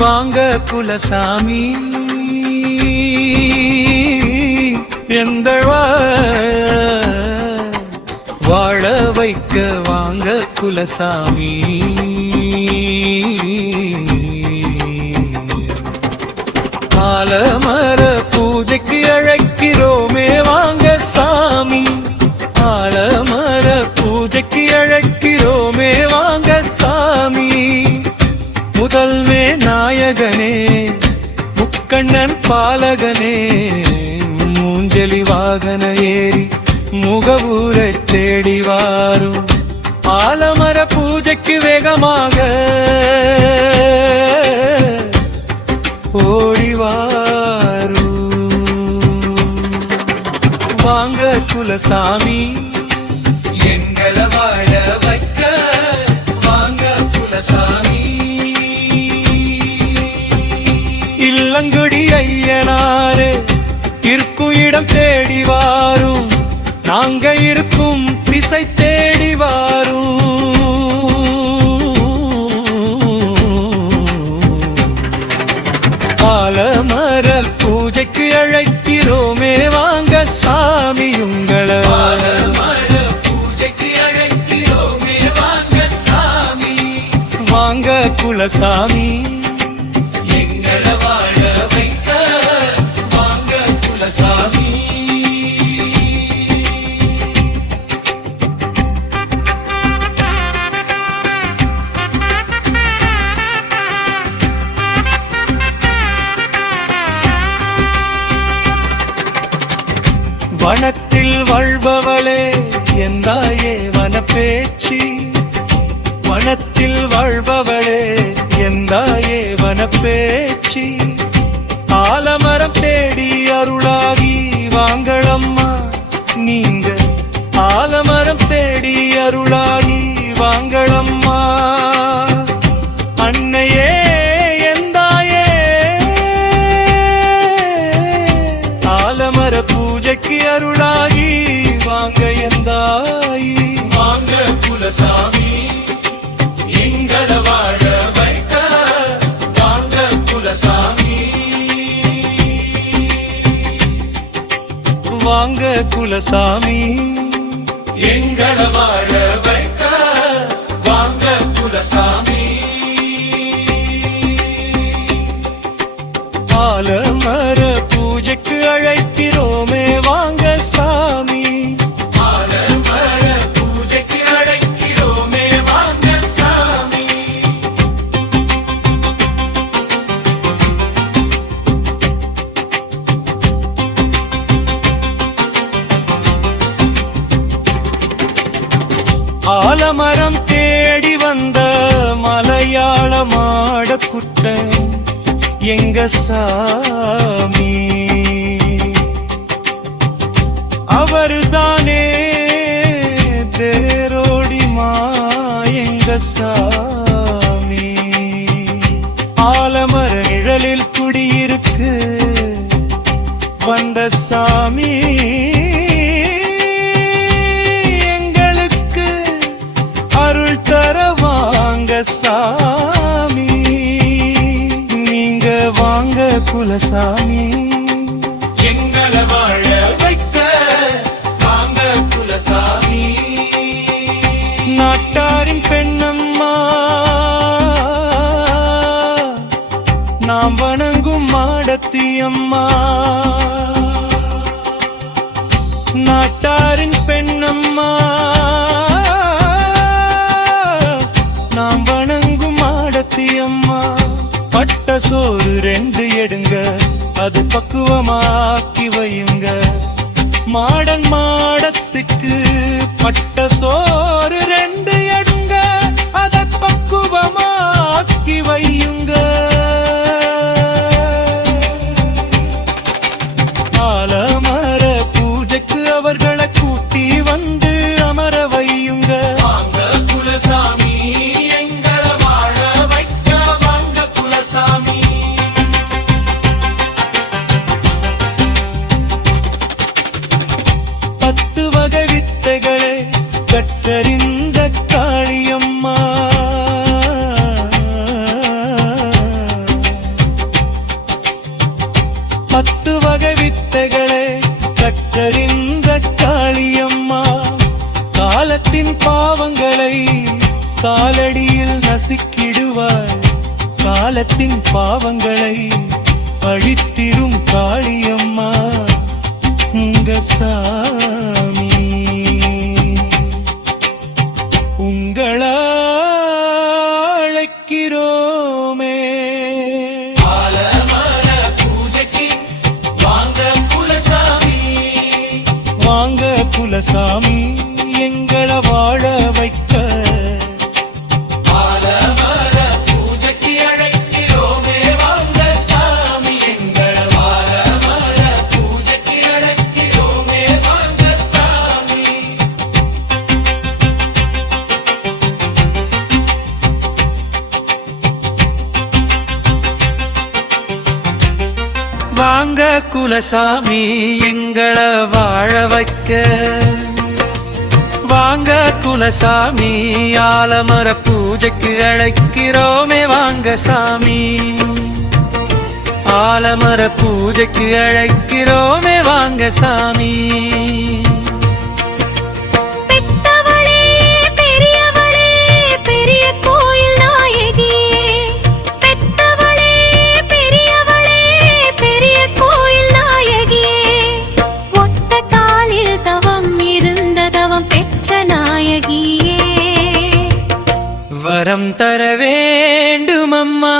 வாங்க குலசாமி எந்த வாழ வைக்க வாங்க குலசாமி ஆலமர பூஜைக்கு அழைக்கிறோமே வாங்க சாமி ஆலமர பூஜைக்கு அழைக்கிறோமே வாங்க சாமி முதல்வே நாயகனே முக்கண்ணன் பாலகனே மூஞ்சலி வாகன ஏறி முகவூரை தேடி வாரும் ஆலமர பூஜைக்கு வேகமாக ஓடிவாரு வாங்க குலசாமி எங்களை வாழ வைக்க வாங்க குலசாமி இல்லங்குடி ஐயனாரே இருக்கும் இடம் தேடி வாரும் நாங்க இருக்கும் திசை தேடி வாரும் ஆலமர பூஜைக்கு அழைக்கிறோமே வாங்க சாமி உங்களை ஆலமர பூஜைக்கு அழைக்கிறோமே வாங்க சாமி வாங்க குலசாமி எங்களை வாழ வைக்க வாங்க குலசாமி வனத்தில் வாழ்பவளே எந்தாயே வனப்பேச்சி வனத்தில் வாழ்பவளே எந்தாயே வனப்பேச்சி ஆலமரம் தேடி அருளாகி வாங்களம்மா நீங்க ஆலமரம் தேடி அருளாகி வாங்களம்மா அன்னையே பூஜைக்கு அருளாகி வாங்க எந்தாயி வாங்க குலசாமி எங்களை வாழ வைக்க வாங்க குலசாமி வாங்க குலசாமி எங்களை வாழ வைக்க வாங்க குலசாமி ஆலமர பூஜைக்கு அழைக்கிறோமே வாங்க சாமி ஆலமர பூஜைக்கு அழைக்கிறோமே வாங்க சாமி ஆலமரம் தேடி வந்த மலையாள மாடக்குட்டன் எங்க சாமி அவர்தானே தேரோடி எங்க சாமி ஆலமர நிழலில் குடியிருக்கு வந்த சாமி எங்களுக்கு அருள் தர வாங்க சாமி வாங்க குலசாமி எங்களை வாழ வைக்க வாங்க குலசாமி நாட்டாரின் பெண்ணம்மா நாம் வணங்கும் மாடத்தி அம்மா நாட்டாரின் பெண்ணம்மா நாம் வணங்கும் மாடத்தி அம்மா பட்ட சோறு 2 எடுங்க அது பக்குவமாக்கி வையுங்க மாடன் மாடத்துக்கு பட்ட சோறு 2 எடுங்க அதை பக்குவமாக்கி வையுங்க ஆலமர பூஜைக்கு அவர்களை கூட்டி வந்து அமர வையுங்க வாங்க குலசாமி எங்களை வாழ வைக்க வாங்க குலசாமி கற்றறிந்த காளியம்மா காலத்தின் பாவங்களை காலடியில் நசுக்கிடுவாள். காலத்தின் பாவங்களை அழித்திரும் காளியம்மா உங்க சாமி. உங்களா அழைக்கிறோமே. ஆலமர பூஜைக்கு வாங்க குலசாமி. வாங்க குலசாமி எங்களை வாழ வைக்க. ஆலமர பூஜைக்கு அழைக்கிறோமே வாங்க சாமி. எங்களை ஆலமர பூஜைக்கு அழைக்கிறோமே வாங்க சாமி. வாங்க குலசாமி எங்களை வாழ வைக்க. வாங்க குலசாமி ஆலமர பூஜைக்கு அழைக்கிறோமே வாங்க சாமி. ஆலமர பூஜைக்கு அழைக்கிறோமே வாங்க சாமி. வரம் தர வேண்டும் அம்மா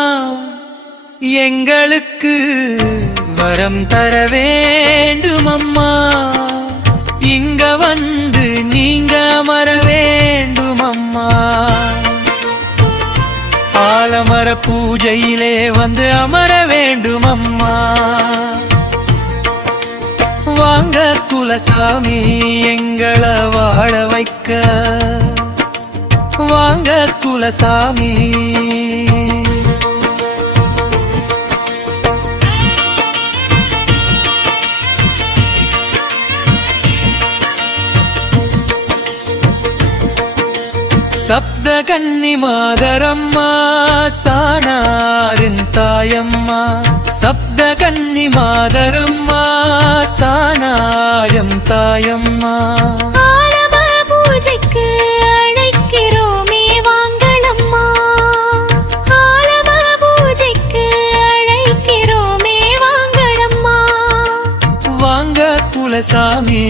எங்களுக்கு. வரம் தர வேண்டும் அம்மா. இங்க வந்து நீங்க அமர வேண்டும் அம்மா. ஆலமர பூஜையிலே வந்து அமர வேண்டும் அம்மா. வாங்க குலசாமி எங்களை வாழ வைக்க. வாங்க குலசாமி. சப்த கன்னி மாதரம்மா சானாரின் தாயம்மா. சப்த கன்னி மாதரம்மா சானாயம் தாயம்மா. பூஜைக்கு அழைக்கிறோமே வாங்களம்மா. ஆலமர பூஜைக்கு அழைக்கிறோமே வாங்களம்மா. வாங்க குலசாமி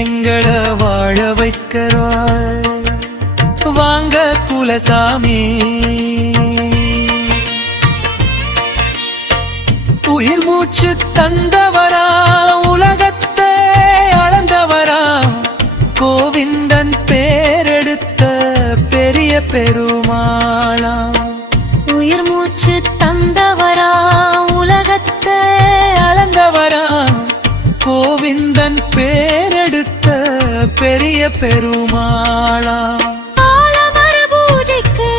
எங்களை வாழ வைக்கிறாய். வாங்க குலசாமி. உயிர் மூச்சு தந்தவரா உலகத்தை அளந்தவரா. கோவிந்தன் பேரெடுத்த பெரிய பெருமாளா. உயிர் மூச்சு தந்தவரா உலகத்தை அளந்தவரா. கோவிந்தன் பேரெடுத்த பெரிய பெருமாளா. ஆலமர பூஜைக்கு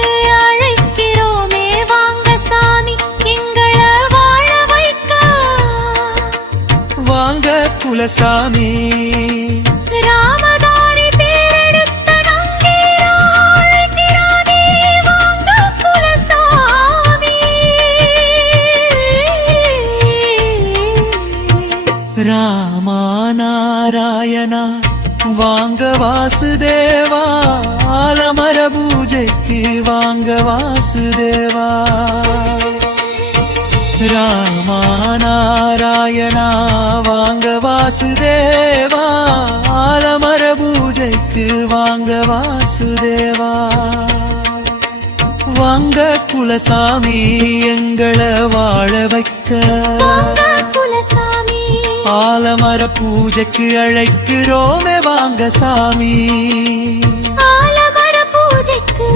அழைக்கிறோமே வாங்க சாமி எங்களை வாழ வைக்க. வாங்க குலசாமி. ராமதாரி பேரெடுத்த நங்கீராழ்கிறாதே வாங்க குலசாமி. ராமா நாராயணா வாங்க வாசுதேவா. ஆலமர பூஜைக்கு வாங்க வாசுதேவா. ராமா நாராயணா வாங்க வாசுதேவா. ஆலமர பூஜைக்கு வாங்க வாசுதேவா. வாங்க குலசாமி எங்களை வாழ வைக்க. வாங்க குலசாமி. ஆலமர பூஜைக்கு அழைக்கிறோமே வாங்க சாமி. ஆலமர பூஜைக்கு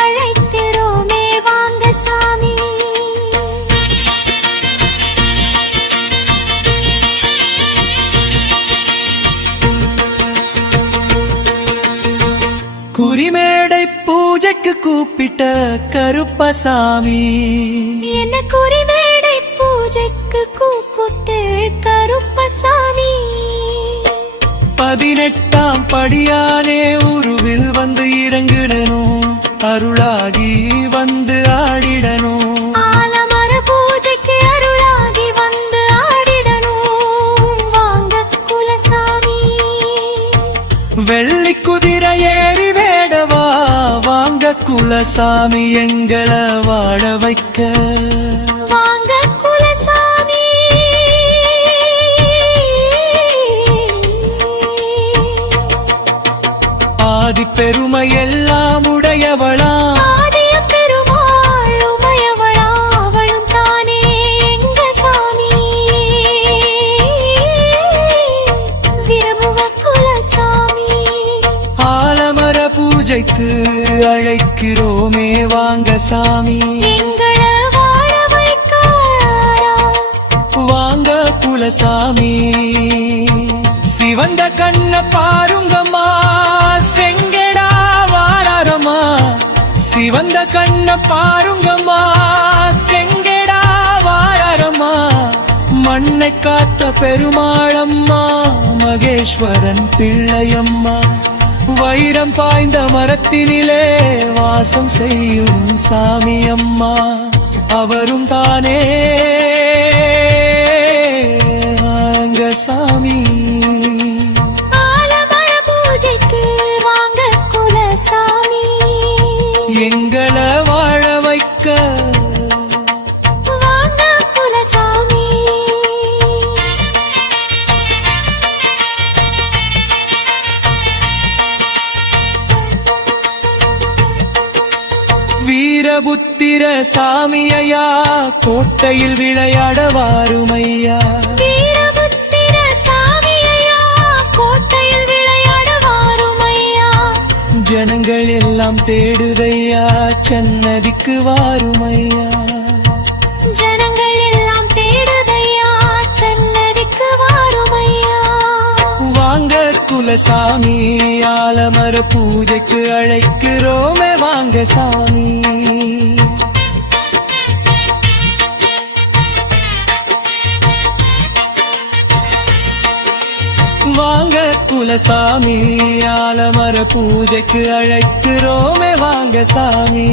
அழைக்கிறோமே வாங்க சாமி. குறிமேடை பூஜைக்கு கூப்பிட்ட கருப்பசாமி. என்ன குறிமேடை பூஜைக்கு கூப்பிட்டு கருப்பசாமி. 18ஆம் படியானே உருவில் வந்து இறங்கிடணும். அருளாகி வந்து ஆடிடணும். ஆலமர பூஜைக்கு அருளாகி வந்து ஆடிடணும். வாங்க குலசாமி. வெள்ளி குதிரை ஏறி குலசாமி எங்களை வாழ வைக்க வாங்க குலசாமி ஆதி பெருமை எல்லாம் உடையவளா ஆதிய பெருமாள் உமையவளா அவளும் தானே எங்க சாமி விரும்புவ குலசாமி ஆலமர பூஜைக்கு அழைக்கிறோமே வாங்க சாமி எங்களை வாழ வைக்காரா வாங்க குலசாமி சிவந்த கண்ண பாருங்கம்மா செங்கடா வாரம்மா சிவந்த கண்ண பாருங்கம்மா செங்கடா வாரம்மா மண்ணை காத்த பெருமாளம்மா மகேஸ்வரன் பிள்ளையம்மா வைரம் பாய்ந்த மரத்தினிலே வாசம் செய்யும் சாமி அம்மா அவரும் தானே வாங்க சாமி ஆலமர பூஜைக்கு வாங்க குலசாமி எங்களை வாழ வைக்க வாங்க குலசாமி வீரபுத்திர சாமியா கோட்டையில் விளையாட வாருமையா வீரபுத்திர சாமியா கோட்டையில் விளையாட வாருமையா ஜனங்கள் எல்லாம் தேடுதையா சன்னதிக்கு வாருமையா ஜனங்கள் எல்லாம் தேடுதையா சன்னதிக்கு வாருமையா வாங்க குலசாமி ஆலமர பூஜைக்கு அழைக்கிறோமே வாங்க சாமி வாங்க குலசாமி ஆலமர பூஜைக்கு அழைக்கிறோமே வாங்க சாமி